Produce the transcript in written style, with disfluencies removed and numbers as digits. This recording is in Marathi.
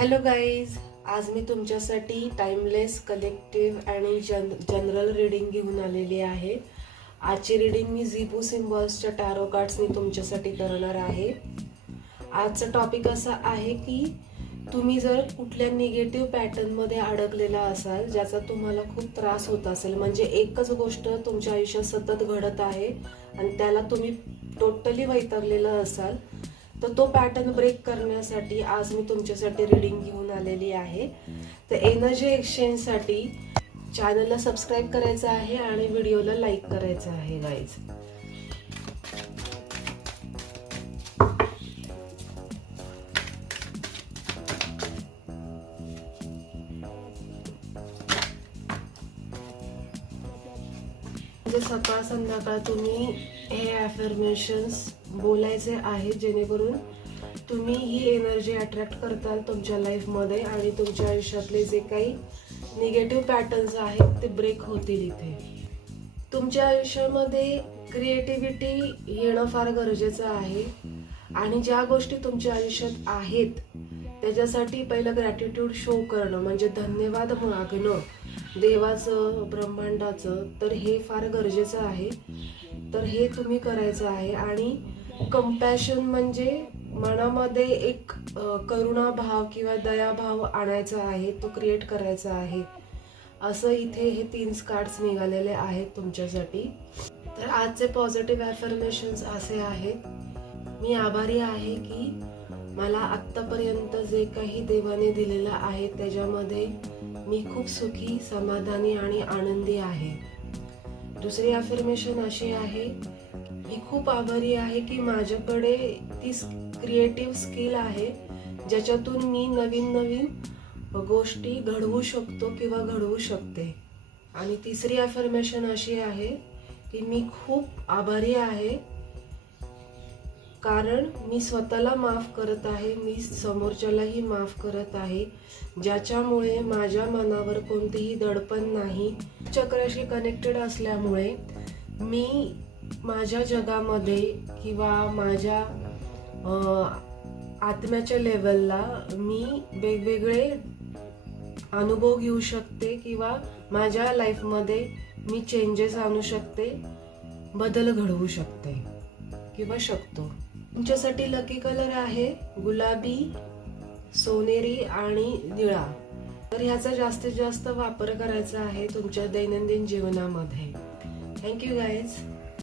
हॅलो गाईज, आज मी तुमच्यासाठी टाइमलेस कलेक्टिव्ह आणि जनरल रीडिंग घेऊन आलेली आहे. आजची रीडिंग मी झीबू सिम्बॉल्सच्या टॅरो कार्ड्सनी तुमच्यासाठी करणार आहे. आजचा टॉपिक असा आहे की तुम्ही जर कुठल्या निगेटिव्ह पॅटर्नमध्ये अडकलेला असाल, ज्याचा तुम्हाला खूप त्रास होत असेल, म्हणजे एकच गोष्ट तुमच्या आयुष्यात सतत घडत आहे आणि त्याला तुम्ही टोटली वैतागलेला असाल, तर तो पॅटर्न ब्रेक करण्यासाठी आज मी तुमच्यासाठी रीडिंग घेऊन आलेली आहे. तर एनर्जी एक्सचेंजसाठी चॅनलला सबस्क्राईब करायचं आहे आणि व्हिडिओला लाईक करायचं आहे गाईज. सकाळ संध्याकाळ तुम्ही हे अफर्मेशन्स बोलायचे आहेत, जेणेकरून तुम्ही ही एनर्जी अट्रॅक्ट करताल तुमच्या लाईफमध्ये आणि तुमच्या आयुष्यातले जे काही निगेटिव्ह पॅटर्न्स आहेत ते ब्रेक होतील. इथे तुमच्या आयुष्यामध्ये क्रिएटिव्हिटी येणं फार गरजेचं आहे आणि ज्या गोष्टी तुमच्या आयुष्यात आहेत त्याच्यासाठी पहिलं ग्रॅटिट्यूड शो करणं, म्हणजे धन्यवाद मागणं देवाचं, ब्रह्मांडाचं, तर हे फार गरजेचं आहे. तर हे तुम्ही करायचं आहे. आणि कंपॅशन म्हणजे मनामध्ये एक करुणाभाव किंवा दयाभाव आणायचा आहे, तो क्रिएट करायचा आहे. असं इथे हे 3 कार्ड्स निघालेले आहेत तुमच्यासाठी. तर आजचे पॉझिटिव्ह अफर्मेशन्स असे आहेत: मी आभारी आहे की मला आत्तापर्यंत जे काही देवाने दिलेलं आहे त्याच्यामध्ये मी खूप सुखी, समाधानी आणि आनंदी आहे. दुसरी अफर्मेशन अशी आहे: मी खूप आभारी आहे की माझ्याकडे ती क्रिएटिव्ह स्किल आहे ज्याच्यातून मी नवीन नवीन गोष्टी घडवू शकतो किंवा घडवू शकते. आणि तिसरी अफर्मेशन अशी आहे की मी खूप आभारी आहे कारण मी स्वतःला माफ करत आहे, मी समोरच्यालाही माफ करत आहे, ज्याच्यामुळे माझ्या मनावर कोणतेही दडपण नाही. चक्राशी कनेक्टेड असल्यामुळे मी माझ्या जगामध्ये किंवा माझ्या आत्म्याच्या लेवलला मी वेगवेगळे अनुभव घेऊ शकते किंवा माझ्या लाईफमध्ये मी चेंजेस आणू शकते, बदल घडवू शकते किंवा शकतो. तुमच्यासाठी लकी कलर आहे गुलाबी, सोनेरी आणि निळा. तर ह्याचा जास्तीत जास्त वापर करायचा आहे तुमच्या दैनंदिन जीवनामध्ये. Thank you guys.